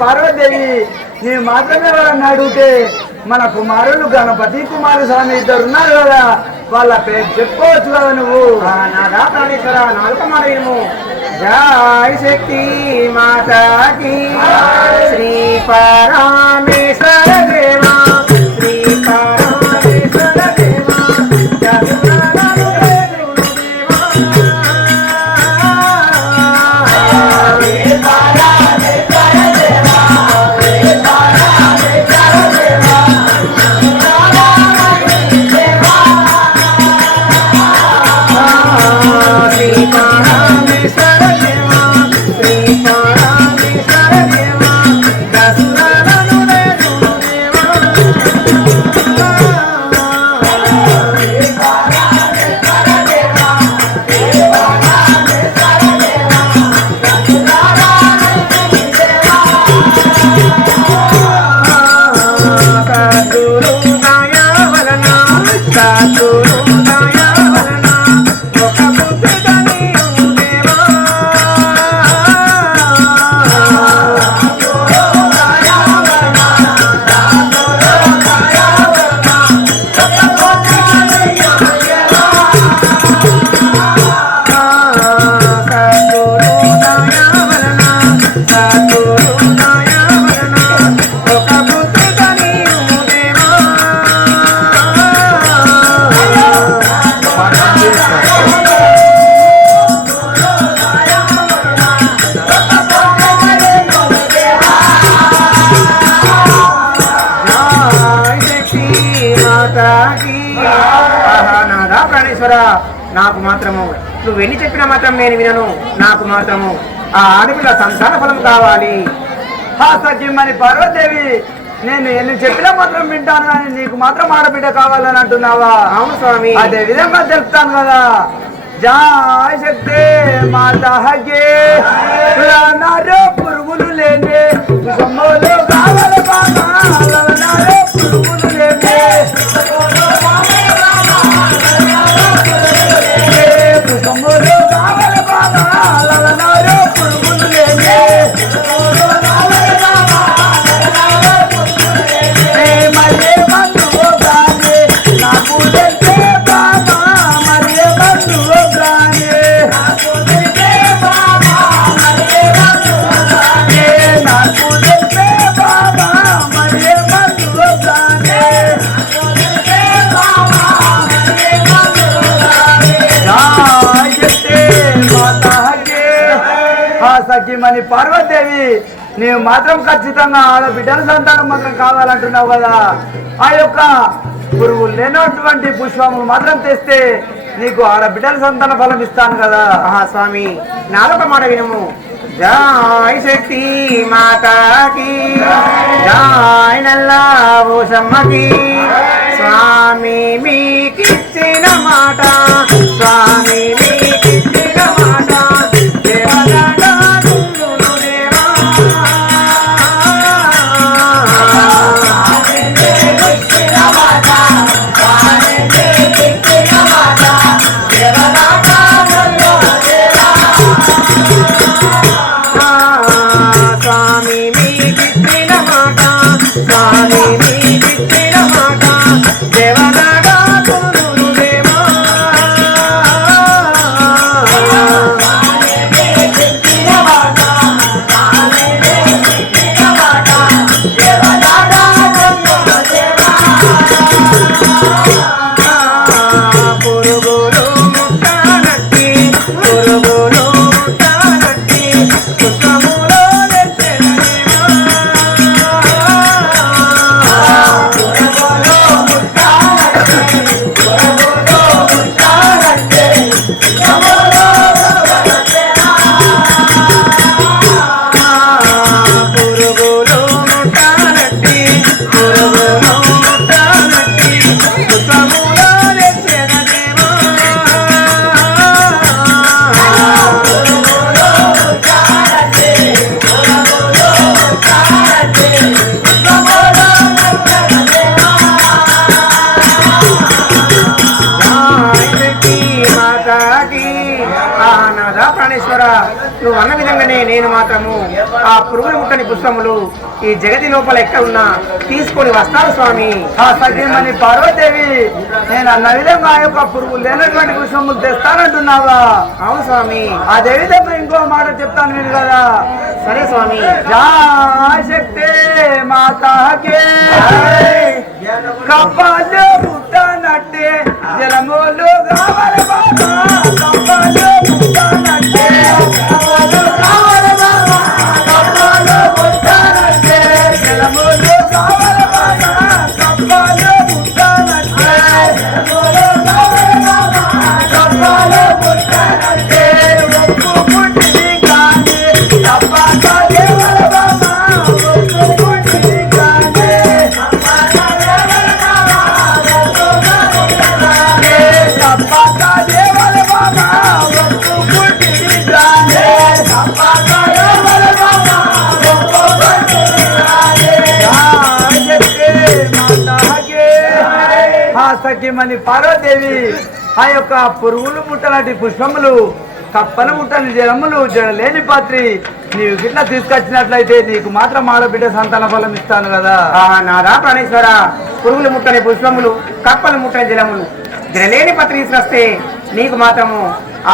పార్వదేవి నేను మాత్రమే ఎవరన్నా అడిగితే మన కుమారులు గణపతి కుమార స్వామి ఇద్దరు ఉన్నారు కదా వాళ్ళ పేరు చెప్పుకోవచ్చు కదా నువ్వు నాదా ప్రాణేశ్వర నాలుక మారేము జయ శక్తి మాతాకి శ్రీ పరమేశ్వర దేవా శ్రీ పరమేశ్వర దేవా నాకు మాత్రము నువ్వు ఎన్ని చెప్పినా మాత్రం నేను వినను నాకు మాత్రము ఆ ఆడపిల్ల సంతాన ఫలం కావాలి సత్యమని పార్వదేవి నేను ఎన్ని చెప్పినా మాత్రం వింటాను కానీ నీకు మాత్రం ఆడబిడ్డ కావాలని అంటున్నావా అవును స్వామి అదే విధంగా తెలుపుతాను కదా జయ శక్తి మాతాగే పురుగులు లేని సొమ్మలు కావాలి బాగా పురుగులు లేని సొమ్మలు కావాలి బాగా పురుగులు లేని మళ్ళీ బంధువు కానీ నాకు తెలిసే బాబా మళ్ళీ బంధువు కానీ నాకు తెలిసే బాబా మళ్ళీ బంధువు కానీ సఖిమని పార్వదేవి నీవు మాత్రం ఖచ్చితంగా ఆడబిడ్డల సంతానం మాత్రం కావాలంటున్నావు కదా ఆ యొక్క పురుగులు లేనటువంటి పుష్పములు మాత్రం తెస్తే నీకు ఆడబిడ్డల సంతాన ఫలం ఇస్తాను కదా స్వామి నాలుక మాట వినము జయ శక్తి మాతాకి జయ నల్లా ఓషమ్మకి స్వామి మీకిచ్చిన మాట స్వామి మీకిచ్చిన మాట నువ్వు అన్న విధంగానే నేను మాత్రము ఆ పురుగులు ముట్టని పుష్పములు ఈ జగతి లోపల ఎక్కడ ఉన్నా తీసుకొని వస్తాను స్వామి. ఆ సఖీమణి పార్వదేవి నేను అన్న విధంగా ఆ యొక్క పురుగులు లేనటువంటి పుష్పములు తెస్తానంటున్నావా? అవును స్వామి. అదే విధంగా ఇంకో మాట చెప్తాను నేను కదా. సరే స్వామి. శక్తి మాతాకే కప్పాలు పుట్టనట్టే జలములు కావాలి బాబా, కప్పాలు పుట్టనట్టే జలములు కావాలి బాబా, కప్పాలు పుట్టనట్టే జలములు కావాలి బాబా, కప్పాలు పుట్టనట్టే జలములు కావాలి బాబా, కప్పాలు పుట్టనట్టే ఒప్పు పుట్టింది కానీ తప్పక దేవర బాబా, ఒప్పు పుట్టింది కానీ తప్పక దేవర బాబా, ఒప్పు పుట్టింది కానీ తప్పక దేవర బాబా, ఒప్పు పుట్టింది కానీ ఆ సఖీమణి పార్వదేవి ఆ యొక్క పురుగులు ముట్టలాంటి పుష్పములు కప్పలు ముట్టని జలములు జడలేని పాత్రి నీవు గిట్లా తీసుకొచ్చినట్లయితే నీకు మాత్రం ఆడబిడ్డ సంతాన ఫలం ఇస్తాను కదా. నాదా ప్రాణేశ్వర, పురుగులు ముట్టని పుష్పములు కప్పలు ముట్టని జలములు జడలేని పత్రి తీసుకొస్తే నీకు మాత్రము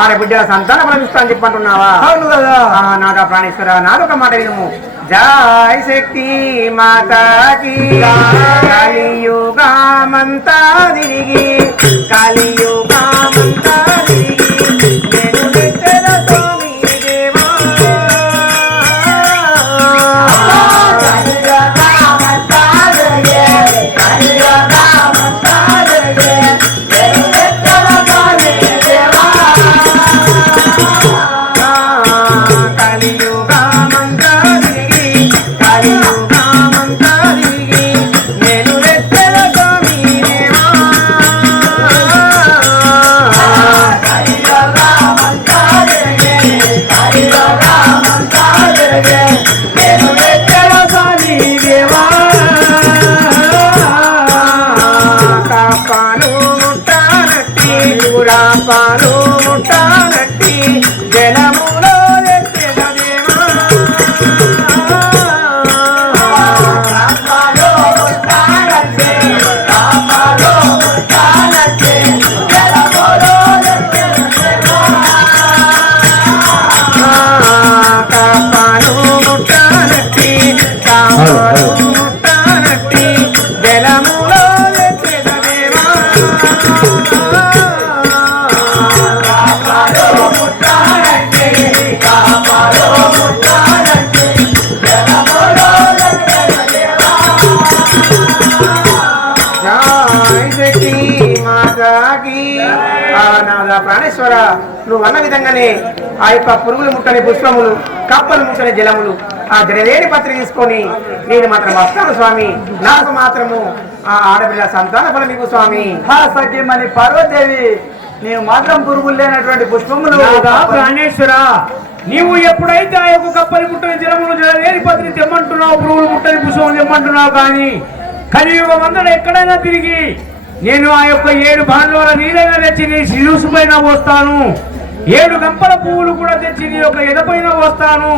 ఆడబిడ్డల సంతాన ఫలం ఇస్తాను చెప్పంటున్నావా? అవును కదా. నాదా ప్రాణేశ్వర, నాదొక మాట వినుము. జై శక్తి మాతాకి కలియుగమంతా తిరిగి కలియుగమంతా తిరిగి నేను నెత్తెల స్వామి దేవా. కలియుగమంతా తిరిగి కలియుగమంతా తిరిగి నేను నెత్తెల స్వామి దేవా. నేను నెత్తెల స్వామి దేవా. కాపాలు ముట్టానట్టి పురాపాలు ముట్టానట్టి జలములో ఎత్తెద దేవా. కాపాలు ముట్టానట్టి కాపాలు ముట్టానట్టి జలములో ఎత్తెద దేవా. కాపాలు ముట్టానట్టి కాపాలు ముట్టానట్టి జలములో ఎత్తెద దేవా. కాపాలు ముట్టానట్టి కాపాలు ముట్టానట్టి జలములో ఎత్తెద దేవా. జై శక్తి మాతాకి. నాదా ప్రాణేశ్వర, నువ్వు అన్న విధంగానే ఆ యొక్క పురుగులు ముట్టని పుష్పములు కప్పలు ముట్టని జలములు ఆ జడలేని పత్రి తీసుకొని నేను మాత్రం వస్తాను స్వామి. నాకు మాత్రము ఆ ఆడపిల్ల సంతాన ఫలం ఇవ్వు స్వామి. ఆ సఖీమణి పార్వదేవి నీవు మాత్రం పురుగులు లేనటువంటి పుష్పములు నాదా ప్రాణేశ్వర, నీవు ఎప్పుడైతే ఆ యొక్క కప్పని ముట్టని జలములు జడలేని పత్రి తెమ్మంటున్నావు, పురుగులు ముట్టని పుష్పములు తెమ్మంటున్నావు, కానీ కలియుగం అందరూ ఎక్కడైనా తిరిగి నేను ఆ యొక్క 7 బాణాల నీళ్ళైనా తెచ్చి నీ శిరస్సు పైన పోస్తాను, 7 గంపల పువ్వులు కూడా తెచ్చి నీ యొక్క ఎదపైన పోస్తాను.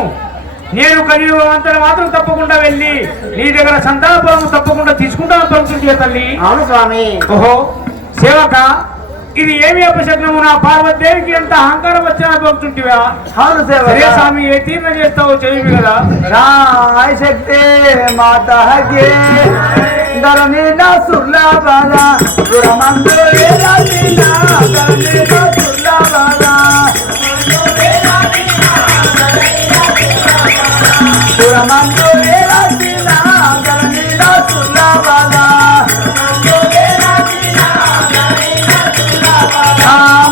నేను కలియుగం అంతా మాత్రం తప్పకుండా వెళ్ళి నీ దగ్గర సంతాన ఫలము తప్పకుండా తీసుకుంటాను పలుకుతుంది తల్లి. అవును స్వామి. ఓహో సేవక, ఇది ఏమి అపశగ్నము? నా పార్వతీదేవికి ఎంత అహంకారం వచ్చినా పలుకుతుంటివా? అవును సరే సేవ స్వామి, ఏ తీర్ణ చేస్తావో చెయ్యి కదా. రాయ్ శక్తి మాతాకే ధరణి నా సుర్లా బాలా గురమందు ఏలాదినా ధరణి నా సుర్లా బాలా గురమందు ఏలాదినా ధరణి నా సుర్లా బాలా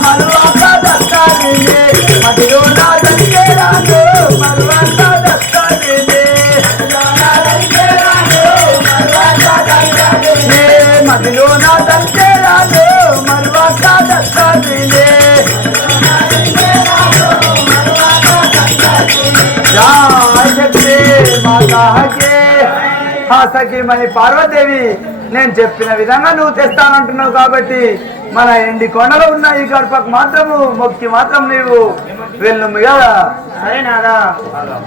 మరువాక దస్తాదినే మదిలో నా దంకేరాను మరువాక దస్తాదినే మదిలో నా దంకేరాను మరువాక దస్తాదినే సఖీమణి పార్వదేవి నేను చెప్పిన విధంగా నువ్వు తెస్తానంటున్నావు కాబట్టి మన ఎండి కొండలో ఉన్న ఈ గడపకు మాత్రము మొక్కి మాత్రం నీవు వెళ్ళము కదా. సరేనాదా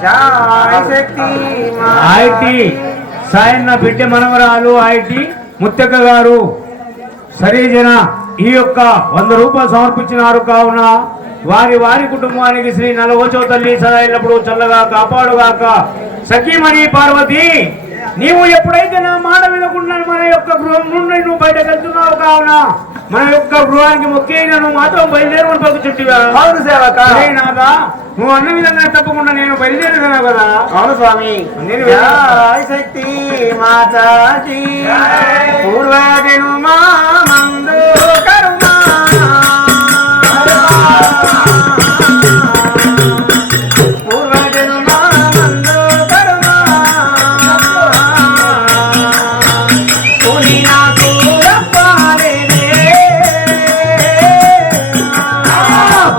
జయ శక్తి ఐటి సాయన్న బిడ్డ మనవరాలు ఐటి ముత్తక్క గారు సరేజన ఈ యొక్క 100 రూపాయలు సమర్పించినారు. కావున వారి వారి కుటుంబానికి శ్రీ నలవచో తల్లి సదా ఎల్లప్పుడు చల్లగా కాపాడుగాక. సఖీమణి పార్వతి, నీవు ఎప్పుడైతే నా మాట వినకుండా మన యొక్క గృహం నుండి నువ్వు బయటకు వెళ్తున్నావు, కావున మన యొక్క గృహానికి మొక్కేనా నువ్వు మాత్రం బయలుదేరమని పలుకుచుంటివా? అవును సేవక. నాదా నువ్వు అన్న విధంగా తప్పకుండా నేను బయలుదేరుతున్నావు కదా. అవును స్వామి. జయ శక్తి మాతాజీ పూర్వజను మా మందు కరుణా పూర్వజను మా మందు కరుణా పుని నాకు రప్పాలేనే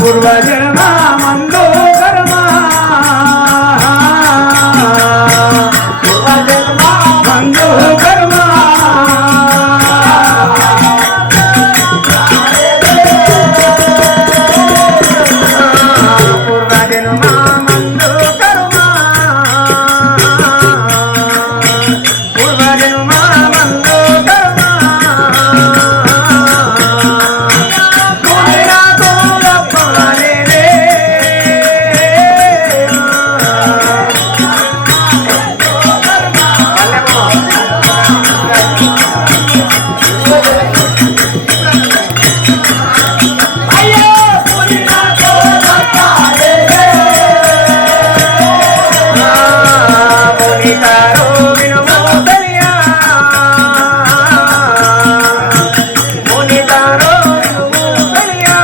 పూర్వజన్మ మందు కర్మా మందు కర్మా పూర్వజను మా మందు కరుణా పూర్వజను మా మందు కరుణా పుని నాకు రప్పాలేనే మునితారో వినుమో తలియా మునితారో వినుమో తలియా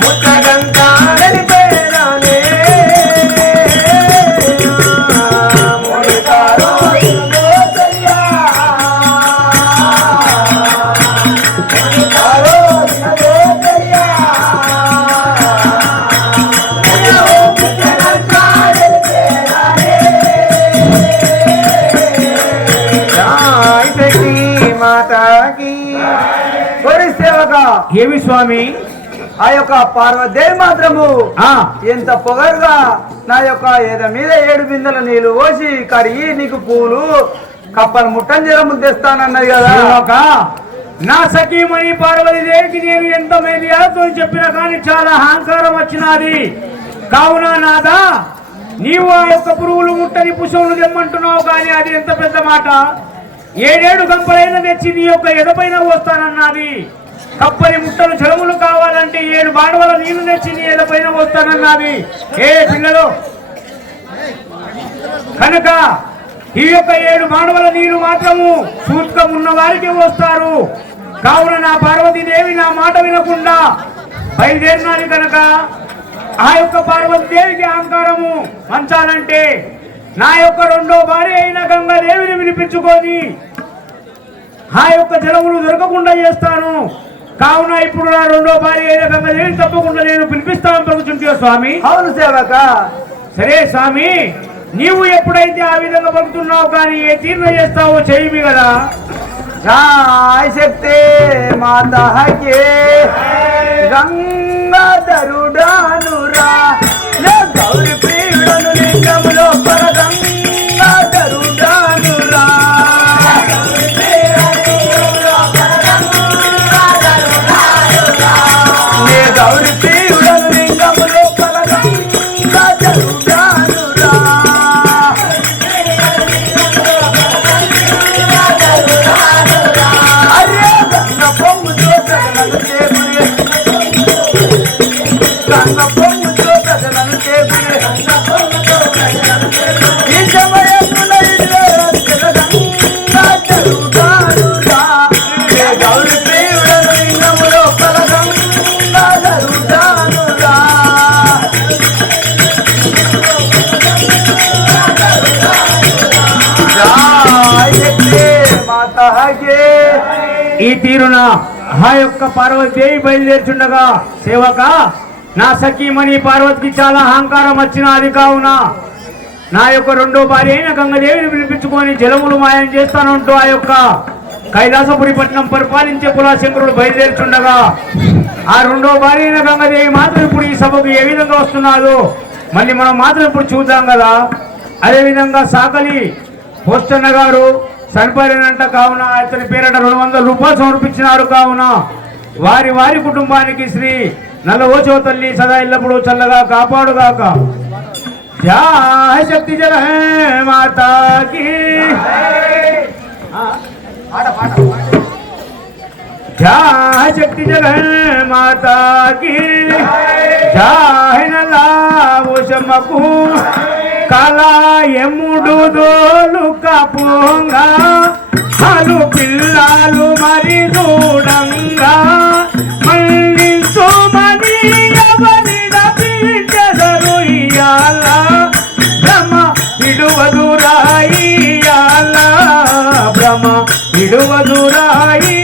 ముత్తగంతారని పేరానే మునితారో వినుమో తలియా మునితారో వినుమో తలియా జయ శక్తి మాతాకి ఓరి సేవక, ఏమి స్వామి? ఆ యొక్క పార్వదేవి మాత్రము ఆ ఎంత పొగరుగా నా యొక్క ఏద మీద 7 బిందెల నీళ్లు పోసి కడిగి నీకు పూలు కప్పలు ముట్టని జరము తెస్తానన్నది కదా. సేవక, నా సఖీమణి పార్వతి దేవికి నేను ఎంత మేలుతో చెప్పినా కానీ చాలా అహంకారం వచ్చినది. కావున నాదా నీవు ఆ యొక్క పురుగులు ముట్టని పుష్పములు తెమ్మంటున్నావు, కానీ అది ఎంత పెద్ద మాట. 7 గంపలైన తెచ్చి నీ యొక్క ఎదపైన పోస్తానన్నది. కప్పని ముట్టలు జలములు కావాలంటే 7 బాడవల నీళ్లు తెచ్చి నీ ఎదపైన పోస్తానన్నది. ఏ పిల్లలు కనుక ఈ యొక్క 7 బాడవల నీళ్లు మాత్రము సూత్కం ఉన్న వారికి వస్తారు. కావున నా పార్వతీదేవి నా మాట వినకుండా బయలుదేరినాది కనుక ఆ యొక్క పార్వతీదేవికి అహంకారము మంచాలంటే నా యొక్క 2వ భార్య అయిన గంగాదేవిని వినిపించుకొని ఆ యొక్క జలములు దొరకకుండా చేస్తాను. కావున ఇప్పుడు నా 2వ భార్య అయిన గంగాదేవిని తప్పకుండా నేను పిలిపిస్తాను పలుకుచుంటే స్వామి. అవును సేవక. సరే స్వామి, నీవు ఎప్పుడైతే ఆ విధంగా పలుకుతున్నావు కానీ ఏ తీర్ణ చేస్తావో చేయమి కదా. జయ శక్తి మాతాకి గంగాధరుడానురా నా గౌరి ప్రియుడను లింగములో పర గంగాధరుడానురా నే గౌరి ప్రియుడను లింగములో పర గంగాధరుడానురా అరే గంగ పొంగు జోసగలను చేపురే గంగ పొంగు జోసగలను చేపురే ఈ సమయమున ఇదే అక్షర గంగాధరుడానురా నే గౌరి ప్రియుడను లింగములో పర గంగాధరుడానురా ఈ తీరున ఆ యొక్క పార్వతీదేవి బయలుదేరుచుండగా సేవక నా సఖీమణి పార్వతికి చాలా అహంకారం వచ్చినది. కావున నా యొక్క 2వ భార్య అయిన గంగదేవిని పిలిపించుకొని జలములు మాయం చేస్తానంటూ ఆ యొక్క కైలాసపురి పట్టణం పరిపాలించే కులాశంకరుడు బయలుదేరుచుండగా ఆ రెండో భార్య అయిన గంగాదేవి మాత్రం ఇప్పుడు ఈ సభకు ఏ విధంగా వస్తున్నాదో మళ్ళీ మనం మాత్రం ఇప్పుడు చూద్దాం కదా. అదేవిధంగా సాకలి పోస్టన్న గారు చనిపోయినంట కావున అతని పేరట 200 రూపాయలు సమర్పించినారు కావున వారి వారి కుటుంబానికి శ్రీ నల్లవోచో తల్లి సదా ఎల్లప్పుడూ చల్లగా కాపాడుగాక. జయ శక్తి జయ మాతాకి जय शक्ति जय माता की जय नलावो शमकु काला यमुडु दोलु कापुंगा हालु पिल्लालु मरि दूडंगा मल्लिंचु मनि यवनिड पीठदरु इयाल ब्रह्म इडुवदुराई इयाल ब्रह्म इडुवदुराई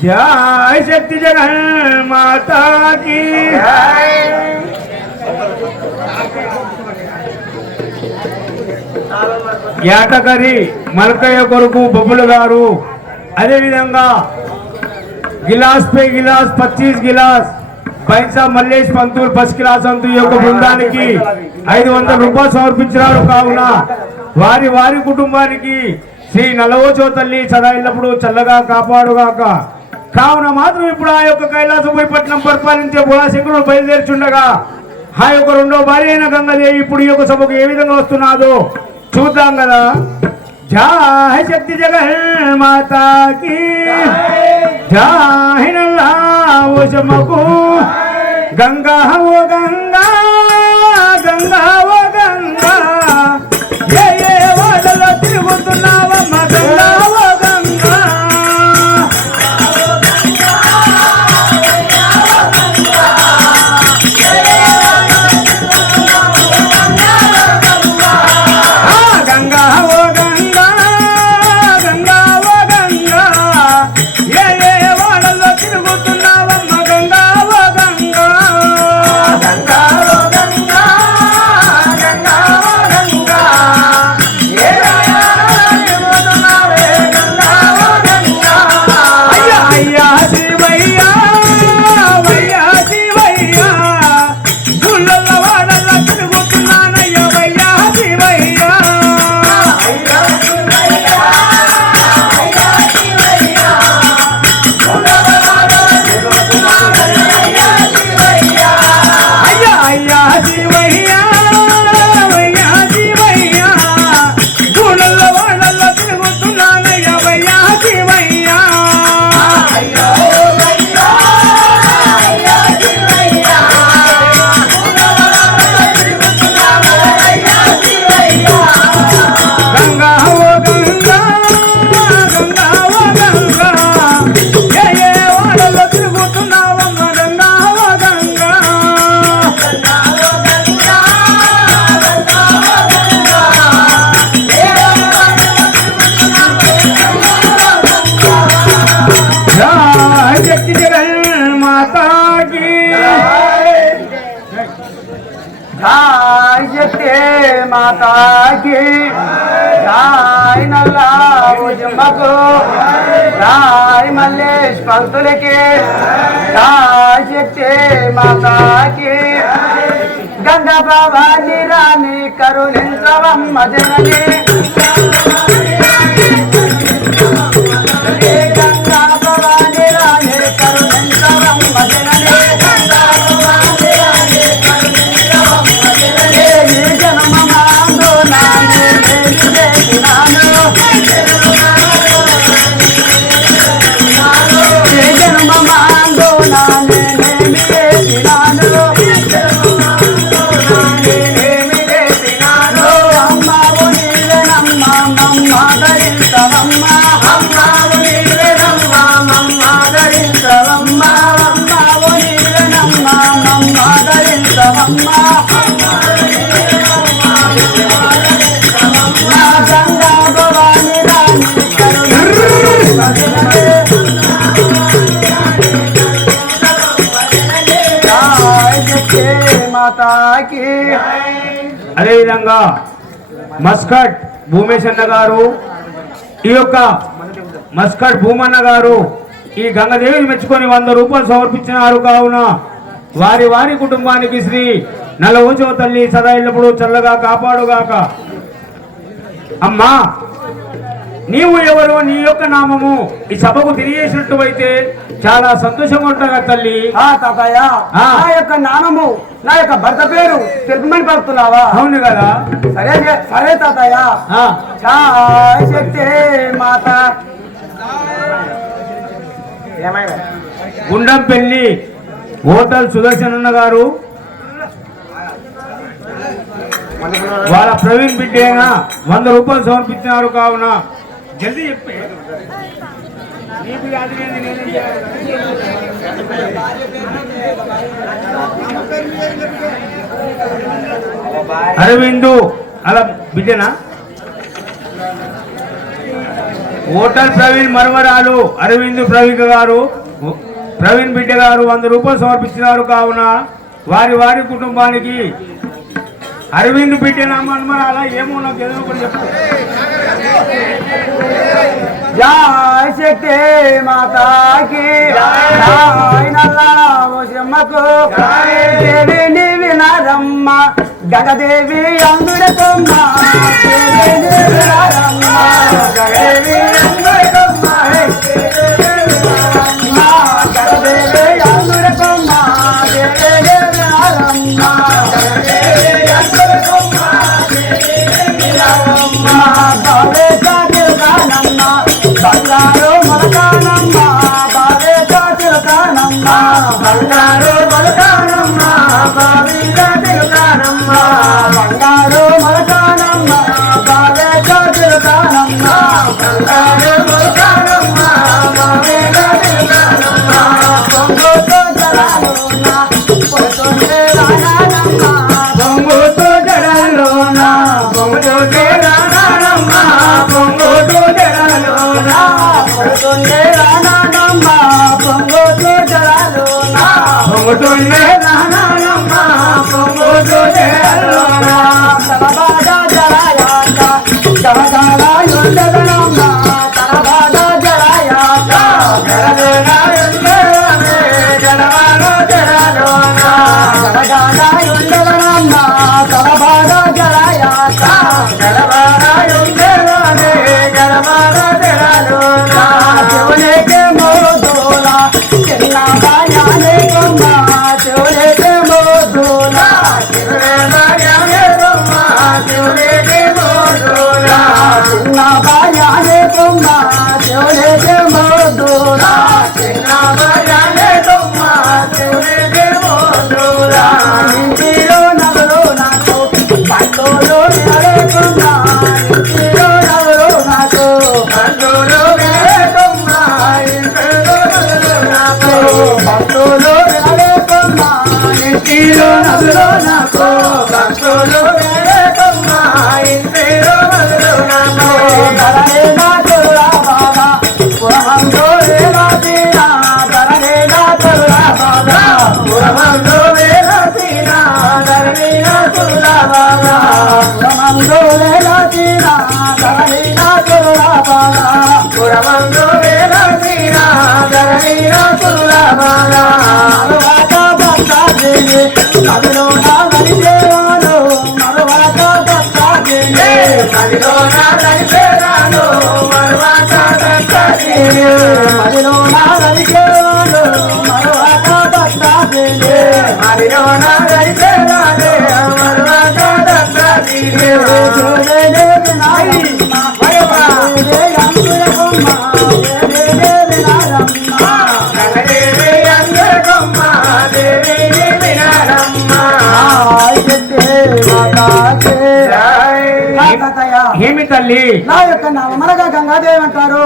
जय शक्ति जगह माता की యాటకరి మల్కయ్య కొరకు బొబ్బులు గారు అదేవిధంగా గిలాస్ పే గిలాస్ 25 గిలాస్ పైసా మల్లేష్ పంతూర్ 10 గిలాస్ అంతు యొక్క బృందానికి 500 రూపాయలు సమర్పించారు కావున వారి వారి కుటుంబానికి శ్రీ నల్లవోచో తల్లి సదా ఎల్లప్పుడూ చల్లగా కాపాడుగాక. కావున మాత్రం ఇప్పుడు ఆ యొక్క కైలాసపురి పట్టణం పరిపాలించే కులాశంకరుడు బయలుదేరుచుండగా ఆ యొక్క రెండో భార్య అయిన గంగాదేవి ఇప్పుడు ఈ యొక్క సభకు ఏ విధంగా వస్తున్నాదో చూద్దాం కదా. జయ శక్తి జగహ మాతాకి జయ నల్లావో శమకు గంగా ఓ గంగా గంగా ఓ గంగా ఏ ఏ వాడలో తిరుగుతున్నావమ్మ గంగా ఓ గంగా గంగా మాతాకి రాయ్ నల్లా ఉజమ్మకు రాయ్ మల్లేష్ పంతులకి రాయ్ శక్తి మాతాకి గంగా భవాని రాణి కరుణించవమ్మ జనని గంగా భవాని రాణి కరుణించవమ్మ జనని జన్మమాందో నాని జన్మమాందో నాని మాతాకి. అదేవిధంగా మస్కట్ భూమేశన్న గారు, ఈ యొక్క మస్కట్ భూమన్న గారు ఈ గంగదేవిని మెచ్చుకొని 100 రూపాయలు సమర్పించినారు. కావున వారి వారి కుటుంబానికి శ్రీ నల్లవంశవ తల్లి సదా ఎల్లప్పుడూ చల్లగా కాపాడుగాక. అమ్మా, నీవు ఎవరు, నీ యొక్క నామము ఈ సభకు తెలియజేసినట్టు అయితే చాలా సంతోషంగా ఉంటాగా తల్లి. తాతయ్య, నా యొక్క నామము, నా యొక్క భర్త పేరు తెలుపమని పడుతున్నావా? అవును కదా. సరే సరే తాతయ్య. శక్తి మాత. గుండంపల్లి హోటల్ సుదర్శనన్న గారు వాళ్ళ ప్రవీణ్ బిడ్డేగా 100 రూపాయలు సమర్పించినారు. కావున జల్దీ చెప్పి అరవిందు అలా బిడ్డనా హోటల్ ప్రవీణ్ మరవరాలు అరవింద్ ప్రవీణ్ బిడ్డ గారు 100 రూపాయలు సమర్పించినారు. కావున వారి వారి కుటుంబానికి అరవింద్ బిడ్డ నామరాలా ఏమో నాకు ఏదో ఒకటి చెప్పు. జయ శక్తి మాతాకి నల్లమ్మకు దేవిని వినారమ్మ గగదేవి అందుడకమ్మ వినారమ్మ గగదేవి అందుడకమ్మ గగదేవి అందుడకమ్మ దేవి వినారమ్మ గగదేవి అందుడకమ్మ వినారమ్మ బావే కానమ్మ బంగారు మలకానమ్మ బావే కానమ్మ బంగారు మలకానమ్మ బావి కానమ్మ బంగారు మలకానమ్మ బావే కానమ్మ బంగారు మలకానమ్మ బావే కానమ్మ బొంగుతో జరాలోన పొడుతుండే రానమ్మ బొంగుతో జరాలోన బొంగుతో రానమ్మ బొంగుతో జరాలోన పొడుతుండే రానమ్మ బొంగుతో జరాలోన బొంగుతుండే రానమ్మ బొంగుతో జరాలోన తలబాగా జరాయాక గడగడాయుండదనమ్మ తలబాగా జరాయాక గడగడాయుండదనే గడవాలో జరాలోన గడగడాయుండదనమ్మ తలబాగా జరాయాక గడవాడాయుండదనే గడవాలో జరాలోన శివునికి మోదోలా చిన్న బాయానే కొమ్మ శివునికి మోదోలా శివునికి మోదోలా చిన్న బాయానే కొమ్మ శివునికి మోదోలా చిన్న బాయానే కొమ్మ శివునికి మోదోలా ఇంటిలో నగలో నాకు బండోలో నడే కొమ్మ ఇంటిలో నగలో నాకు బండోలో నడే కొమ్మ ఇంటిలో నగలో నాకు బండోలో నడే కొమ్మ ఇంటిలో నగలో నాకు బండోలో నడే కొమ్మ ఇంటిలో నగలో నాకు మందు వేల తీరా ధరణిలో సులభాల మరవాక భక్తాజనే నదిలో నడిచేవాను మరవాక భక్తాజనే నదిలో నడిచేవాను మరవాక భక్తాజనే నదిలో నడిచేవాను మరవాక భక్తాజనే నదిలో నడిచేవాను మరవాక భక్తాజనే ఏమి తల్లి నా యొక్క నామనగా గంగాదేవి అంటారు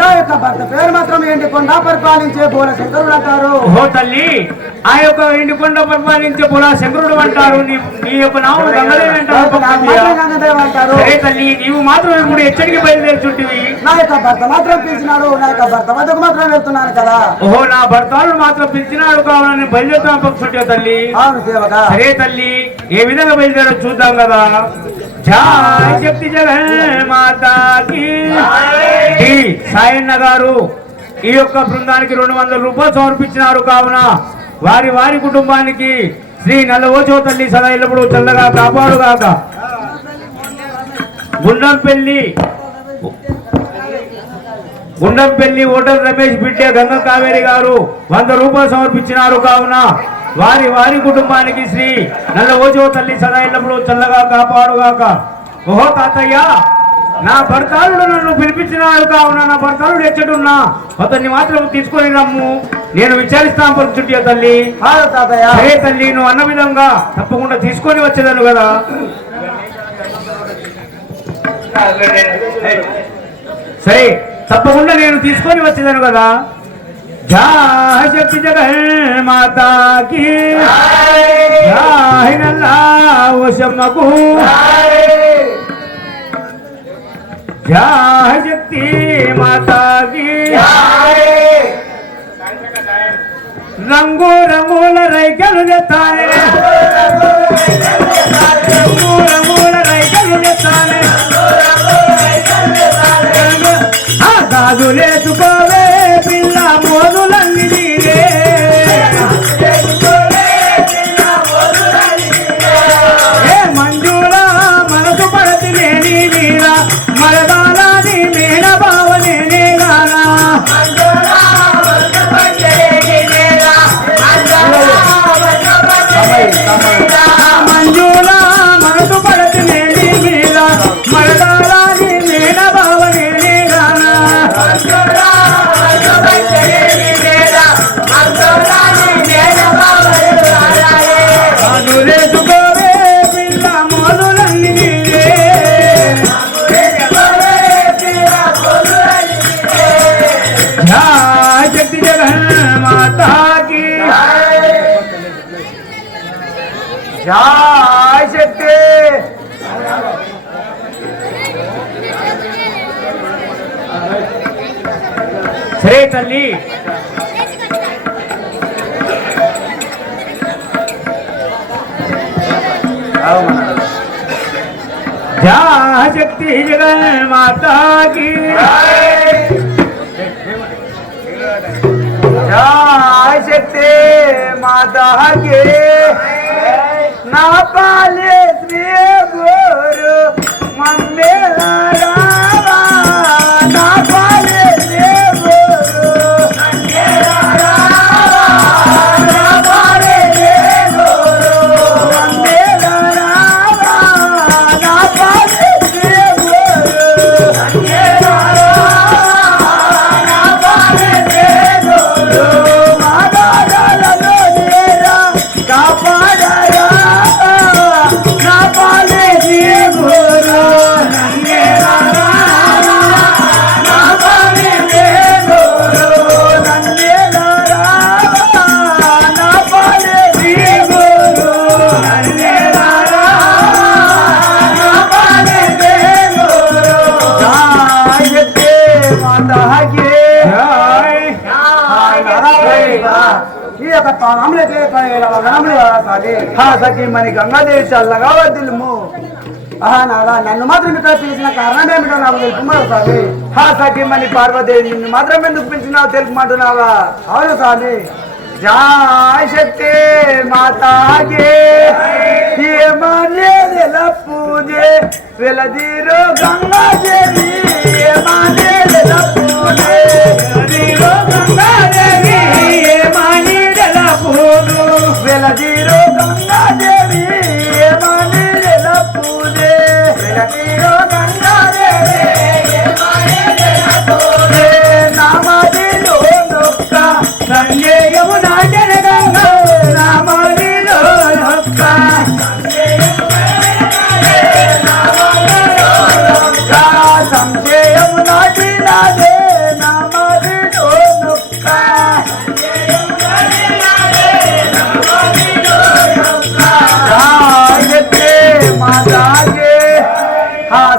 నా యొక్క భర్త పేరు మాత్రం ఎండికొండ పరిపాలించే బోల శంకరుడు అంటారు ఓ తల్లి ఆ యొక్క ఎండికొండ పరిపాలించే బోల శంకరుడు అంటారు నీ యొక్క నామం గంగాదేవి అంటారు సరే తల్లి నీవు మాత్రం ఇప్పుడు ఎచ్చడికి బయలుదేరుచుంటివి నా యొక్క భర్త మాత్రం పిలిచినాడు నా యొక్క భర్త వద్దకు మాత్రం వెళ్తున్నాను కదా ఓహో నా భర్తలు మాత్రం పిలిచినాడు కావాలని నేను బయలుదేరుతాను పక్షుంటే తల్లి అవును సేవక సరే తల్లి ఏ విధంగా బయలుదేరో చూద్దాం కదా జై శక్తి జగన్మాతాకి సాయన్న గారు ఈ యొక్క బృందానికి 200 రూపాయలు సమర్పించినారు కావున వారి వారి కుటుంబానికి శ్రీ నల్లవోచో తల్లి సదా ఎల్లప్పుడు చల్లగా కాపాడుగాక. గుండంపల్లి ఓటర్ రమేష్ బిడ్డే గంగ కావేరి గారు 100 రూపాయలు సమర్పించినారు కావున వారి వారి కుటుంబానికి శ్రీ నల్లవోచో తల్లి సదా ఎల్లప్పుడు చల్లగా కాపాడుగాక. ఓహో తాతయ్య, నా భర్తాలుడు నన్ను పిలిపించినాడు కావున నా భర్తాలుడు ఎచ్చడున్నా అతన్ని మాత్రం తీసుకొని రమ్ము, నేను విచారిస్తాను పరుచుంటే తల్లి. సరే తల్లి, నువ్వు అన్న విధంగా తప్పకుండా తీసుకొని వచ్చేదాను కదా. సరే తప్పకుండా నేను తీసుకొని వచ్చేదాను కదా. జై శక్తి జగన్మాతాకి జై నల్లవోచమ్మకు జై శక్తి మాతాకి. రంగు రంగుల రైకలు తెస్తానే, రంగు రంగుల రైకలు తెస్తానే, గాజులేసుకోవే పిల్ల మోదులన్నీ నీరే, ఏ మంజుల మనసు పడతి నేని నీరా, మరదాలాది మేడ బావనే నేగానా, మంజుల మనసు పడతి నేని నీరా, మరదాలాది మేడ బావనే నేగానా, గాజులేసుకోవే పిల్ల మోదులన్నీ నీరే, జై శక్తి జగన్మాతాకి జై శక్తి. సరే తల్లి, జై శక్తి జగన్మాతాకి జై శక్తి మాతాకి. నా పాలే శ్రీ గురు మమ్మే రావా, నా పాలే శ్రీ గురు మమ్మే రావా, నా పాలే శ్రీ గురు మమ్మే రావా, నా పాలే శ్రీ గురు మమ్మే రావా, నా పాలే శ్రీ గురు మాదాలలో నేరా కాపాడరా, నా పాలే శ్రీ గురు నన్నే రావా, నా పాలే శ్రీ గురు నన్నే రావా, నా పాలే శ్రీ గురు నన్నే రావా, నా పాలే శ్రీ గురు. జై శక్తి మాతాకి సఖీ మని గంగాదేవి చల్లగా వదిలిము. నాదా నన్ను మాత్రం ఇక్కడ పిలిచిన కారణం ఏమిటో నాకు తెలుపుమా స్వామి. సఖీమణి పార్వదేవి నిన్ను మాత్రం ఎందుకు పిలిచినావు తెలుపుమంటున్నావా? అవును స్వామి. जय शक्ति माता के ये माने दिला पूजे वेलदीरो गंगा देवी ये माने दिला पूजे वेलदीरो गंगा देवी ये माने दिला पूजे वेलदीरो गंगा देवी ये माने दिला पूजे वेलदीरो गंगा देवी ये माने दिला पूजे नामदिलो नोक्का संगे यमुना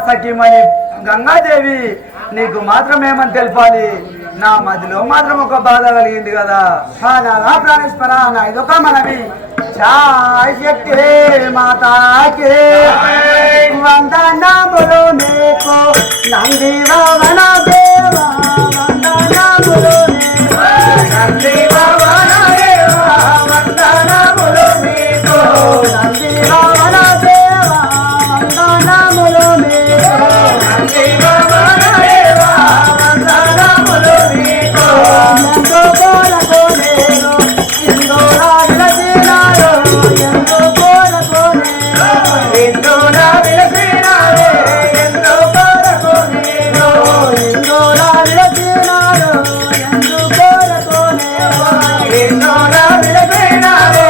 సఖీమణి గంగాదేవి నీకు మాత్రం ఏమని తెలపాలి? నా మదిలో మాత్రం ఒక బాధ కలిగింది కదా. నాదా ప్రాణేశ్వర నా ఇదొక మనవి. జయ శక్తి మాతాకి వందనములు నీకు నంది వామన దేవా వందనములు నంది వామన దేవా వందనములు నీకు నంది వామన దేవా వందనములు నీకు నంది వామన దేవా వందనములు నీకు ఎంతో కోరకు నేను ఇందోరా విలసినారు ఎంతో కోరకు నేను ఇందోరా విలసినారు ఎంతో కోరకు నేను ఇందోరా విలసినారు ఎంతో కోరకు నేను ఇందోరా విలసినారు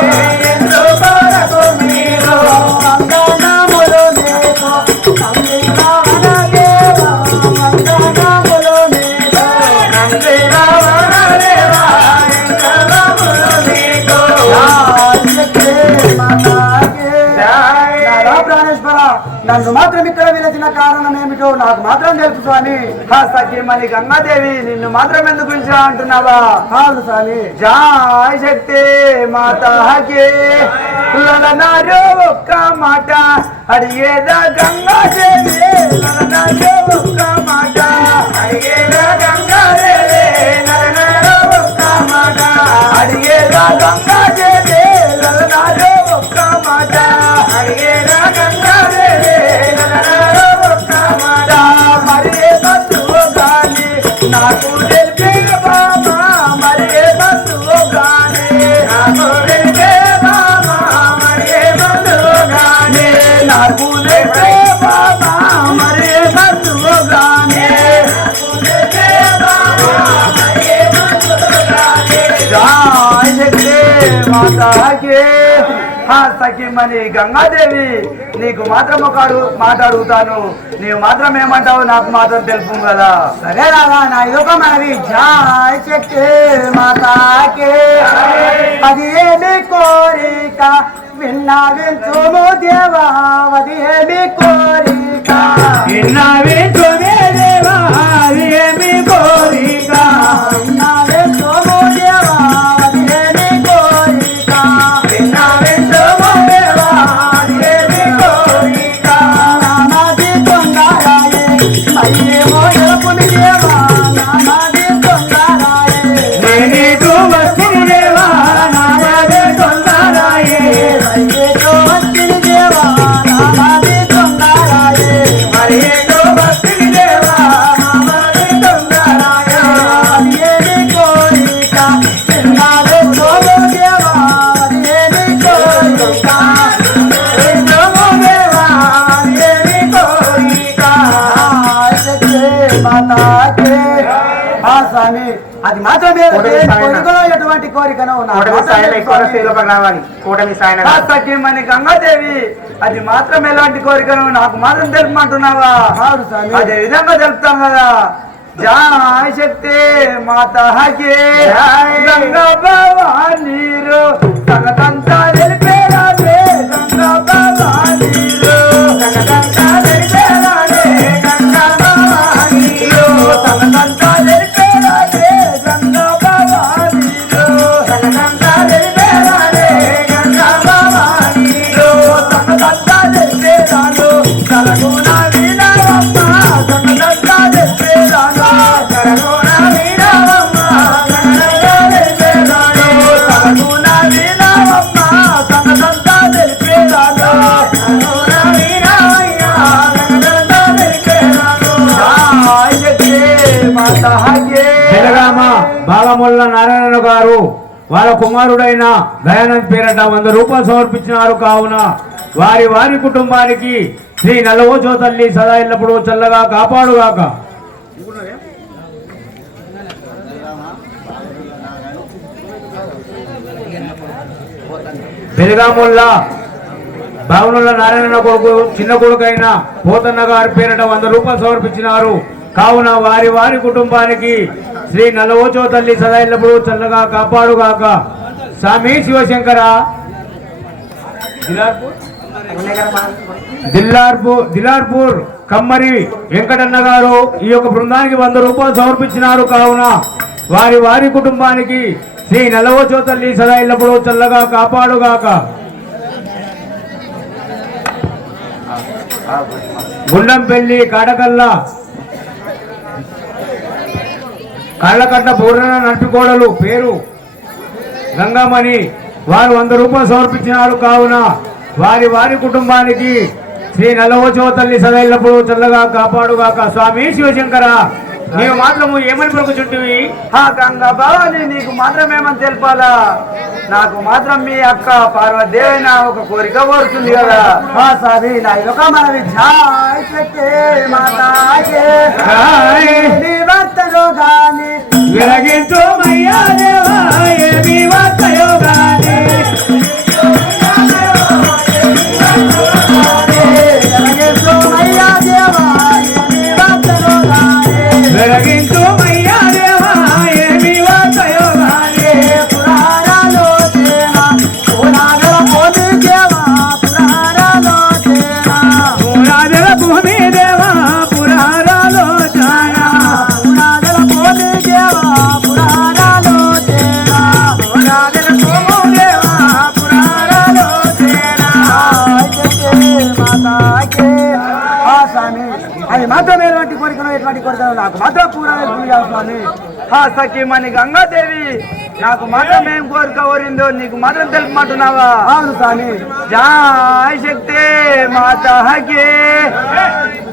ఎంతో కోరకు నేను వందనములు నీకు నంది వామన దేవా వందనములు నీకు నంది వామన దేవా వందనములు నీకు. నాదా ప్రాణేశ్వర నన్ను మాత్రం ఇక్కడ విలసిన కారణం ఏమిటో నాకు మాత్రం తెలుసు స్వామి. సఖీమణి గంగాదేవి నిన్ను మాత్రం ఎందుకు పిలిచా అంటున్నావా? అవును స్వామి. జయ శక్తి మాతాకి లలనారో ఒక్క మాట అడిగేదా గంగాదేవి లలనారో ఒక్క మాట అడిగేదా గంగాదేవి లలనారో ఒక్క మాట అడిగేదా గంగాదేవి లలనారో ఒక్క మాట అడిగేదా గంగాదేవి లలనారో ఒక్క మాట మరి ఏ బంధువు గాని నాకు తెలిపే బామా మరి ఏ బంధువు గాని నాకు తెలిపే బామా మరి ఏ బంధువు గాని నాకు తెలిపే బామా మరి ఏ బంధువు గాని నాకు తెలిపే బామా మరి ఏ బంధువు గాని. జయ శక్తి మాతాకి సఖీమణి గంగాదేవి నీకు మాత్రం ఒక మాట అడుగుతాను, నీవు మాత్రం ఏమంటావు నాకు మాత్రం తెలుపు కదా. సరే రాదా నా ఇదొక మనవి. జయ శక్తి మాతాకి అది ఏమి కోరిక విన్నా వించుము దేవా అది ఏమి కోరిక విన్నా వించుమే దేవా అది ఏమి కోరిక విన్నా వించుము దేవా అది ఏమి కోరిక విన్నా వించుము దేవా అది ఏమి కోరిక నామాది తొందరాయే మయ్యేమో ఎరుపుని దేవా నామాది తొందరాయే నేనేటు వస్తుని దేవా నాదే తొందరాయే మయ్యేతో వచ్చిన దేవా నామాది తొందరాయే మరి ఏదో భక్తిని దేవా మామది తొందరాయ అది ఏమి కోరిక విన్నాడు సోము దేవా అది ఏమి కోరిక వించుము దేవా అది ఏమి కోరిక. మాతాకే స్వామి అది మాత్రమే కోరికలో ఎటువంటి కోరికను సఖీమణి గంగాదేవి అది మాత్రం ఎలాంటి కోరికను నాకు మాత్రం తెలుపమంటున్నావా? అవును స్వామి. అదే విధంగా తెలుపుతాం కదా. జయ శక్తి మాతాకి గంగా భవానీరు సంగతంతా తెలిపేరాదే గంగా భవానీరు సంగతంతా తెలిపేరాదే గంగా భవానీరు సంగతంతా తెలిపేరాదే గంగా భవానీరు సంగతంతా తెలిపేరాదే గంగా భవానీరు సంగతంతా తెలిపేరాడు పెరుగామొల్ల నారాయణ గారు వాళ్ళ కుమారుడైన దయానంద్ పేరట 100 రూపాయలు సమర్పించినారు. కావున వారి వారి కుటుంబానికి శ్రీ నల్లవోచో తల్లి సదా ఎల్లప్పుడూ చల్లగా కాపాడుగాక. పెరుగామొల్ల బాగునుల నారాయణ కొడుకు చిన్న కొడుకైన పోతన్న గారి పేరట 100 రూపాయలు సమర్పించినారు. కావున వారి వారి కుటుంబానికి శ్రీ నల్లవోచో తల్లి సదా ఎల్లప్పుడూ చల్లగా కాపాడుగాక. స్వామి శివశంకర దిలార్పూర్ కమ్మరి వెంకటన్న గారు ఈ యొక్క బృందానికి 100 రూపాయలు సమర్పించినారు. కావున వారి వారి కుటుంబానికి శ్రీ నల్లవోచో తల్లి సదా ఎల్లప్పుడూ చల్లగా కాపాడుగాక. గుండంపల్లి కాడకల్ల కళ్ళకట్ట పూర్ణ నడిపికోడలు పేరు గంగామణి వారు 100 రూపాయలు సమర్పించినారు. కావున వారి వారి కుటుంబానికి శ్రీ నల్లవోచో తల్లి సదా ఎల్లప్పుడూ చల్లగా కాపాడుగాక. స్వామి శివశంకర నీవు మాత్రము ఏమని పలుకుచుంటివి? గంగా భవాని నీకు మాత్రం ఏమని తెలిపాలా? నాకు మాత్రం మీ అక్క పార్వదేవైన ఒక కోరిక కోరుతుంది కదా. సారీ నా యొక్క మనవి భర్తలో గాని విరగించు మయ్యా దేవా ఏమి వర్తయో గాని వెరగించు మయ్యా దేవా ఏమి వర్తయో గాని పురాణాలో దేవా పురాణాల పోని దేవా పురాణాలో దేవా పురాణాల భూమి దేవా పురాణాలో జానా పురాణాల పోని దేవా పురాణాలో దేవా పురాణాల పోని దేవా పురాణాలో దేవా మాతాకే స్వామి అది మాత్రం ఎటువంటి కోరికలు ఎటువంటి కోరికలు నాకు మాత్రం పూరా స్వామి. సఖీమణి గంగాదేవి నాకు మాత్రం ఏం కోరిక కోరిందో నీకు మాత్రం తెలుపమంటున్నావా? అవును స్వామి. జయ శక్తి మాతాకే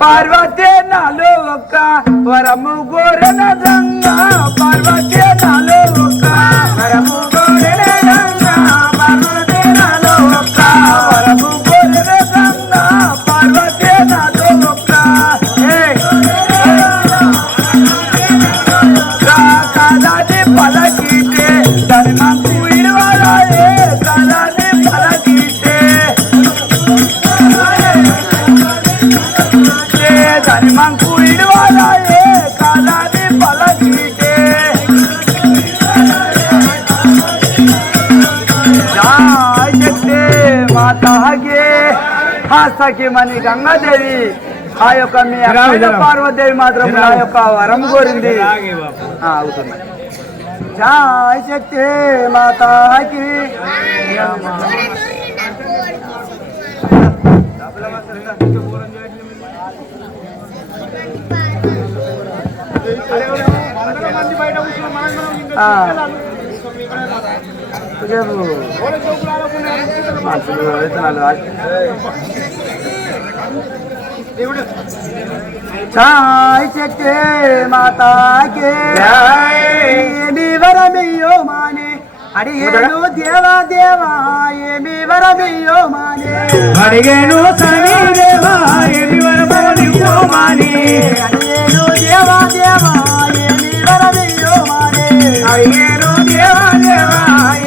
పార్వతి నాలో ఒక్క వరము గోరెన గంగా పార్వతి నాలో ఒక్క వరము గోరెన గంగా పార్వతి నాలో ఒక్క వరము గోరెన గంగా పార్వతి నాలో ఒక్క కాదాని పలకితే దాని మాకు ఇడవాలే కాదాని పలకితే దాని మాకు ఇడవాలే కాదాని పలకితే శక్తి మాతాగే సఖీమణి గంగాదేవి ఆ యొక్క మీ పార్వదేవి మాత్రం ఆ యొక్క వరం కోరింది. అవుతుంది. జయ శక్తి మాతాకి జయ శక్తి మాతాకి ఏమి వరమియో మానే అడిగేను దేవా దేవా ఏమి వరమియో మానే అడిగేను సని దేవా ఏమి వరమో నివ్వో మాని అడిగేను దేవా దేవా ఏమి వరమియో మానే అడిగేను దేవా దేవా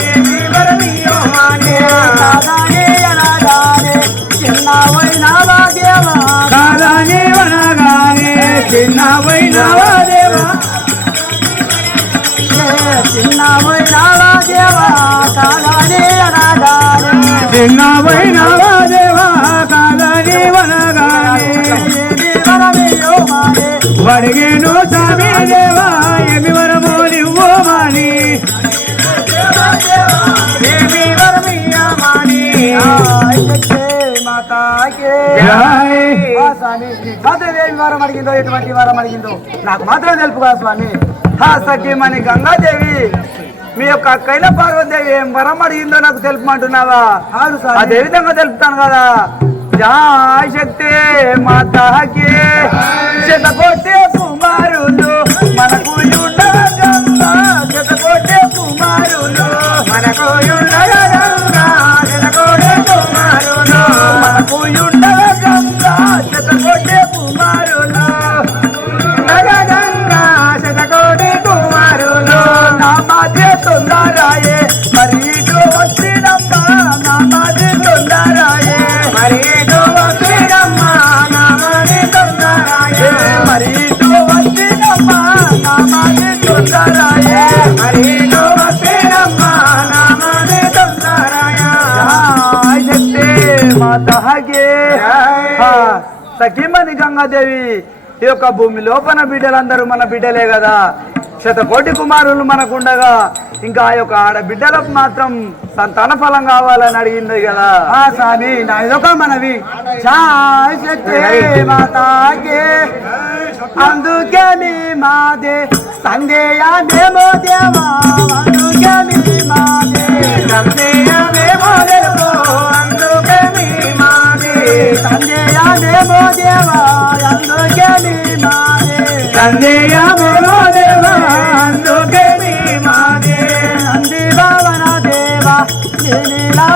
ఏమి వరమియో మాని కాదానే అనగానే చిన్నవైనావా దేవా కాదానే వనగానే చిన్నవైనావా దేవా చిన్నవైనావా దేవా కాదానే అనగానే చిన్నవైనావా దేవా కాదానే వనగానే వరమియో మానే అడిగేను స్వామి దేవా ఏమి వరమో నివ్వో మాని ఏమి వరమియో మానే మాతాకే స్వామి మాత్రం ఏమి వరం అడిగిందో ఎటువంటి వరం అడిగిందో నాకు మాత్రం తెలుపు కదా స్వామి. సఖీమణి గంగాదేవి మీ యొక్క అక్కైన పార్వదేవి ఏం వరం అడిగిందో నాకు తెలుపమంటున్నావా? అదే విధంగా తెలుపుతాను కదా. జయ శక్తి మాతాకి శతకోటి కుమారులు మనకు ఉండగా శతకోటి మరి ఇటు వచ్చినమ్మా నామాది సుందరాయే మరి ఇటు వస్తేనమ్మా నామాది సుందరాయ శక్తి మాతాగే సఖీమణి గంగాదేవి ఈ యొక్క భూమి లోపల బిడ్డలందరూ మన బిడ్డలే కదా, శతకోటి కుమారులు మనకుండగా ఇంకా ఆ యొక్క ఆడబిడ్డలకు మాత్రం సంతాన ఫలం కావాలని అడిగింది కదా. స్వామి నా ఇదొక మనవి చాయ్ శక్తి మాతాగే అందుకే మీ మాదే సందేయమేమో దేవా అందుకే మీ మాదే సందేయమేమో దేవో అందుకే మీ మాదే సందేయమేమో దేవా అందుకే మీ మాదే సందేయమేమో దేవా అందుకే మీ మాదే నంది భావన దేవా నీలా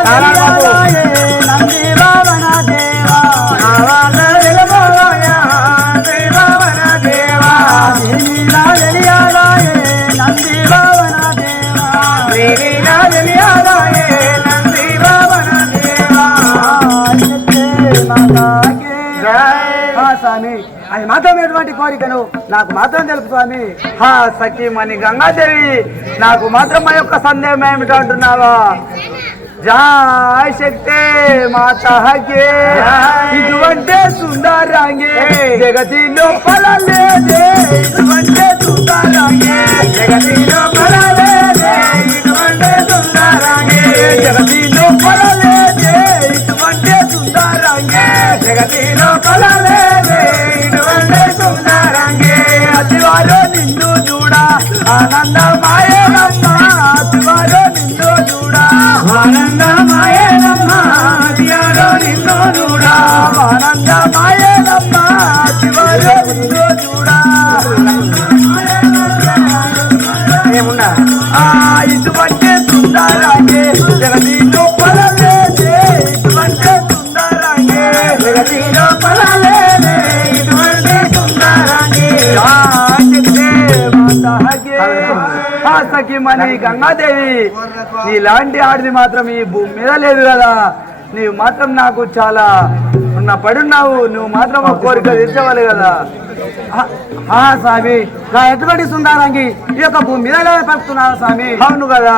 నంది భావన దేవా నావాల వెలబోయ నంది భావన దేవా నీలా వెలియాలయే నంది భావన దేవా నీలా వెలియాలయే నంది భావన దేవా స్వామి అది మాత్రం ఎటువంటి కోరికను నాకు మాత్రం తెలుపు స్వామి. సఖీమణి గంగాదేవి నాకు మాత్రం మా యొక్క సందేహం ఏమిటో అంటున్నావా? జాయ్ శక్తి మాతాగే ఇటువంటి సుందరాంగే జగతిలో పలలేదే ఇటువంటి సుందరాంగే జగతిలో పలలేదే ఇటువంటి సుందరాంగే జగతిలో పలలేదే ఇటువంటి సుందరాంగే జగతిలో పలలేదే ఇటువంటి సుందరాంగే అతివారో నిన్ను చూడా ఆనందమాయనమ్మ అతివారో నిన్ను చూడా ఆనందమాయనమ్మ అతివారో నిన్ను చూడా ఆనందమాయనమ్మ అతివారో నిన్ను చూడా ఏమున్నా ఇటువంటి సుందరాంగే జగతిలో పలలేదే ఇటువంటి సుందరాంగే జగతిలో పలలేదే ఇటువంటి సుందరాంగే సఖీమణి గంగాదేవి నీలాంటి ఆడిది మాత్రం ఈ భూమి మీద లేదు కదా, నీవు మాత్రం నాకు చాలా పడున్నావు, నువ్వు మాత్రం ఒక కోరిక తీర్చవాలి కదా. స్వామి నా ఎటువంటి సుందరంగి ఈ యొక్క భూమి మీద పడుతున్నాను స్వామి. అవును కదా.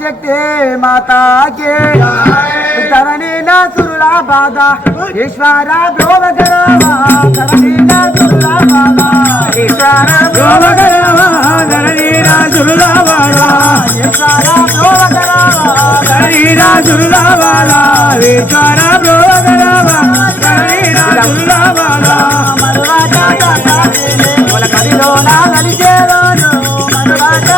శక్తి మాతాకే ధరణి నా సురుల బాధ ఈశ్వర బ్రోవగరవా ధరణి నా సురుల బాధ ఈశ్వర బ్రోవగరవా ధరణి నా సురుల బాధ ఈశ్వర బ్రోవగరవా ధరణి నా సురుల బాధ ఈశ్వర బ్రోవగరవా ధరణి నా సురుల బాధ మరువాట మదిలో నా నలిచేదాను మరువాట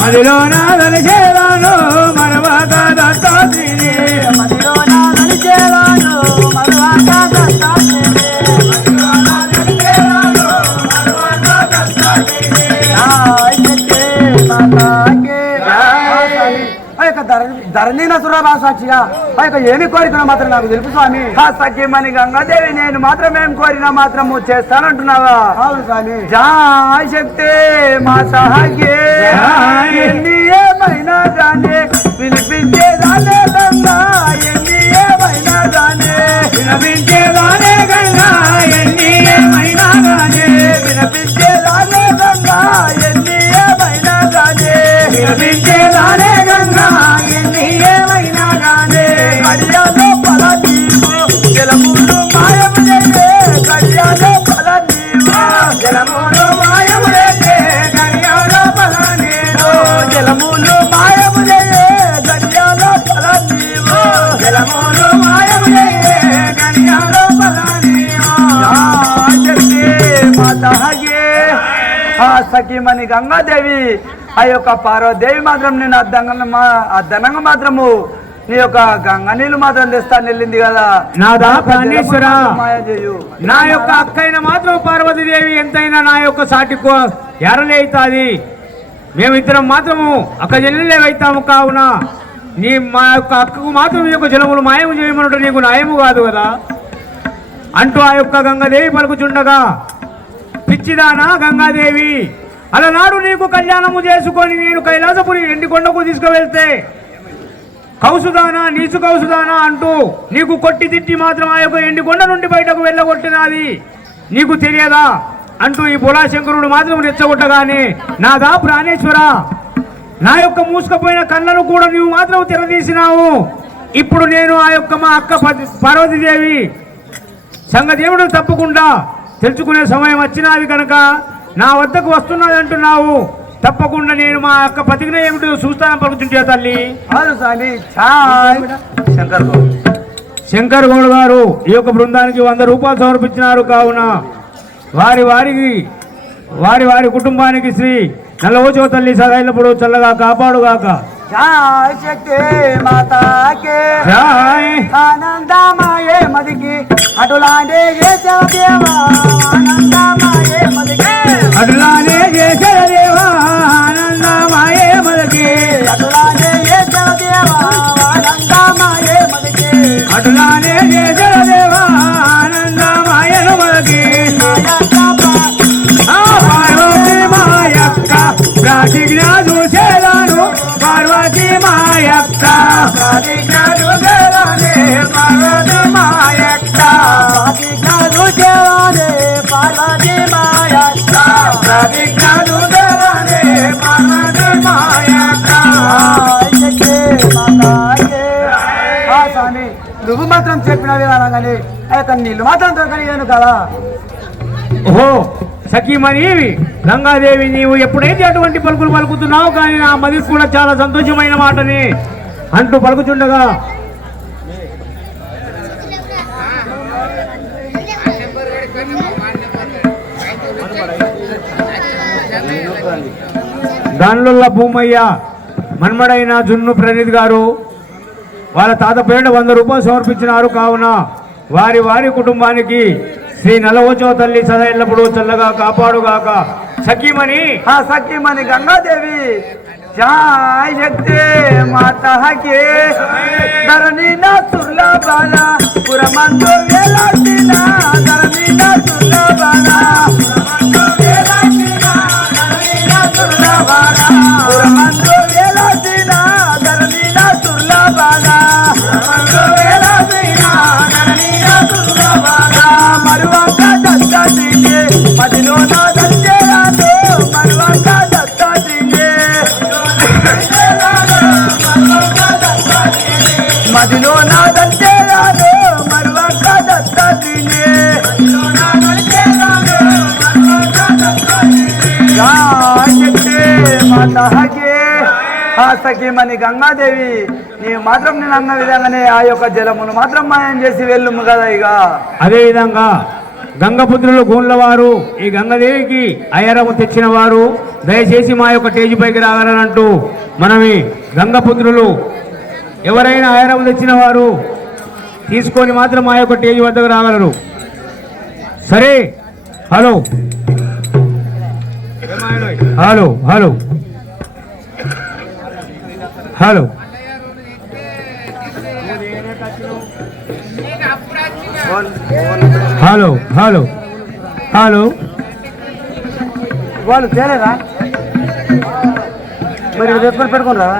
మదిలో నా నలిచేదాను మరువాట దత్తాత్రేయ మదిలో నా నలిచేదాను మరువాట దత్తాత్రేయ మదిలో నా నలిచేదాను మరువాట దత్తాత్రేయ ధరణి నసురా సాక్షిగా ఆ యొక్క ఏమి కోరికను మాత్రం నాకు తెలుపు స్వామి. సఖీమణి గంగాదేవి నేను మాత్రం ఏం కోరినా మాత్రము చేస్తానంటున్నావా? అవును స్వామి. జాయ్ శక్తి మాతాగే ఎన్ని ఏమైనా గానే వినిపించేదానే గంగా ఎన్ని ఏమైనా గానే వినిపించేదానే గంగా ఎన్ని ఏమైనా గానే వినిపించేదానే గంగా ఎన్ని ఏమైనా గానే వినిపించేదానే గంగా ఎన్ని ఏమైనా గానే కళ్యాణో పల నీవు జలములు మాయము చేసే కళ్యాణో పల నీవు జలములు మాయము చేసే కళ్యాణో పల నీవు జలములు మాయము చేయే కళ్యాణో పల నీవు జలములు మాయము చేసే కళ్యాణో పల నీవు మాతాగే సఖీమణి గంగాదేవి ఆ యొక్క పార్వదేవి మాత్రం నేను అద్దనంగా మాత్రము నీ యొక్క గంగ నీళ్ళు మాత్రం తెస్తాను వెళ్ళింది కదా. నాదా ప్రాణేశ్వర మాయ చేయు నా యొక్క అక్కైన మాత్రం పార్వతీదేవి ఎంతైనా నా యొక్క సాటికో ఎరలే అవుతుంది. మేమిద్దరం మాత్రము అక్క జల్లేవైతాము కావున మా యొక్క అక్కకు మాత్రం ఈ యొక్క జలములు మాయము చేయమన్నట్టు నీకు న్యాయము కాదు కదా అంటూ ఆ యొక్క గంగాదేవి పలుకుచుండగా, పిచ్చిదానా గంగాదేవి అలనాడు నీకు కళ్యాణము చేసుకొని నేను కైలాసపురి ఎండికొండకు తీసుకువెళ్తే కౌసుదానా నీచు కౌసుదానా అంటూ నీకు కొట్టి తిట్టి మాత్రం ఆ యొక్క ఎండికొండ నుండి బయటకు వెళ్ళగొట్టినది నీకు తెలియదా అంటూ ఈ బులాశంకరుడు మాత్రం రెచ్చగొట్టగానే నాదా ప్రాణేశ్వర, నా యొక్క మూసుకుపోయిన కళ్ళను కూడా నీవు మాత్రం తెరదీసినావు. ఇప్పుడు నేను ఆ యొక్క మా అక్క పార్వతీదేవి సంగదేవుడు తప్పకుండా తెలుసుకునే సమయం వచ్చినది కనుక నా వద్దకు వస్తున్నది అంటున్నావు. తప్పకుండా నేను మా అక్క పతికిన ఏమిటో చూస్తానని పలుకుతుంటే తల్లి. శంకర్ గౌడ్ గారు ఈ యొక్క బృందానికి 100 రూపాయలు సమర్పించినారు. కావున వారి కుటుంబానికి శ్రీ నల్లవోచో తల్లి సదాయిలప్పుడు చల్లగా కాపాడుగాక. జై శక్తి మాతాకే జై ఆనందమాయే మదికి అటులాంటి దేవా ఆనందమాయే మదికి అటులానే చేసే దేవా ఆనందమాయే మదికి అటులాంటి దేవా ఆనందమాయే మదికి అటులానే చేసే దేవా ఆనందమాయను మదికి పార్వతి మాయక్క ప్రతిజ్ఞ చూసేదాను పార్వతి మాయక్క ప్రతిజ్ఞ చూసేదానే పార్వతి మాయక్క ప్రతిజ్ఞ చూసేదానే పార్వతి మాయక్క ప్రతిజ్ఞ చూసేదానే పార్వతి మాయక్క. స్వామి నువ్వు మాత్రం చెప్పిన విధానంగానే ఆ యొక్క నీళ్ళు మాత్రం దొరకనియాను కదా. ఓహో సఖీమణి గంగాదేవి, నీవు ఎప్పుడైతే అటువంటి పలుకులు పలుకుతున్నావు కానీ నా మదికి కూడా చాలా సంతోషమైన మాటని అంటూ పలుకుతుండగా దానిలో భూమయ్య మన్మడైన జున్ను ప్రణీత్ గారు వాళ్ళ తాత పేరిట 100 రూపాయలు సమర్పించినారు. కావున వారి కుటుంబానికి శ్రీ నల్లవోచో తల్లి సదా ఎల్లప్పుడూ చల్లగా కాపాడుగాక. సఖీమణి సఖీమణి గంగాదేవి జై శక్తి మాతాకే ధరణి నా సుర్లా బాలా పురమంతో వేలాడిన ధరణి నా సుర్లా బాలా పురమంతో వేలాడిన ధరణి నా సుర్లా బాలా పురమంతో వేలాడిన ధరణి నా సుర్లా బాలా పురమంతో వేలాడిన ధరణి నా సుర్లా బాలా మరువంక దత్తాత్రేయ మదిలో నా దండేరాతో మరువంక దత్తాత్రేయ మదిలో నా దండేరాతో మరువంక దత్తాత్రేయ మాతాకే సఖీమణి గంగాదేవి నీవు మాత్రం నేను అన్న విధంగానే ఆ యొక్క జలమును మాత్రం మాయం చేసి వెళ్ళుము కదా. ఇక అదే విధంగా గంగపుత్రులు గోన్ల వారు ఈ గంగదేవికి అయ్యరము తెచ్చిన వారు దయచేసి మా యొక్క టేజీ పైకి రాగలనంటూ మనమి గంగపుత్రులు ఎవరైనా అయ్యరము తెచ్చిన వారు తీసుకొని మాత్రం మా యొక్క టేజీ వద్దకు రాగలరు. సరే hello hello hello hello hello hello hello వాళ్ళు తేలేదా మరి పెట్టుకొని పెట్టుకుని రా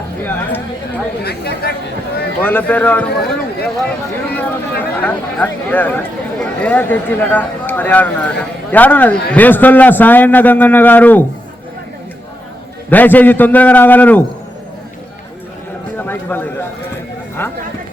వాళ్ళ పేరు తెచ్చిందట మరి ఆడున్నది దేశంలో సాయన్న గంగన్న గారు దయచేసి తొందరగా రాగలరు.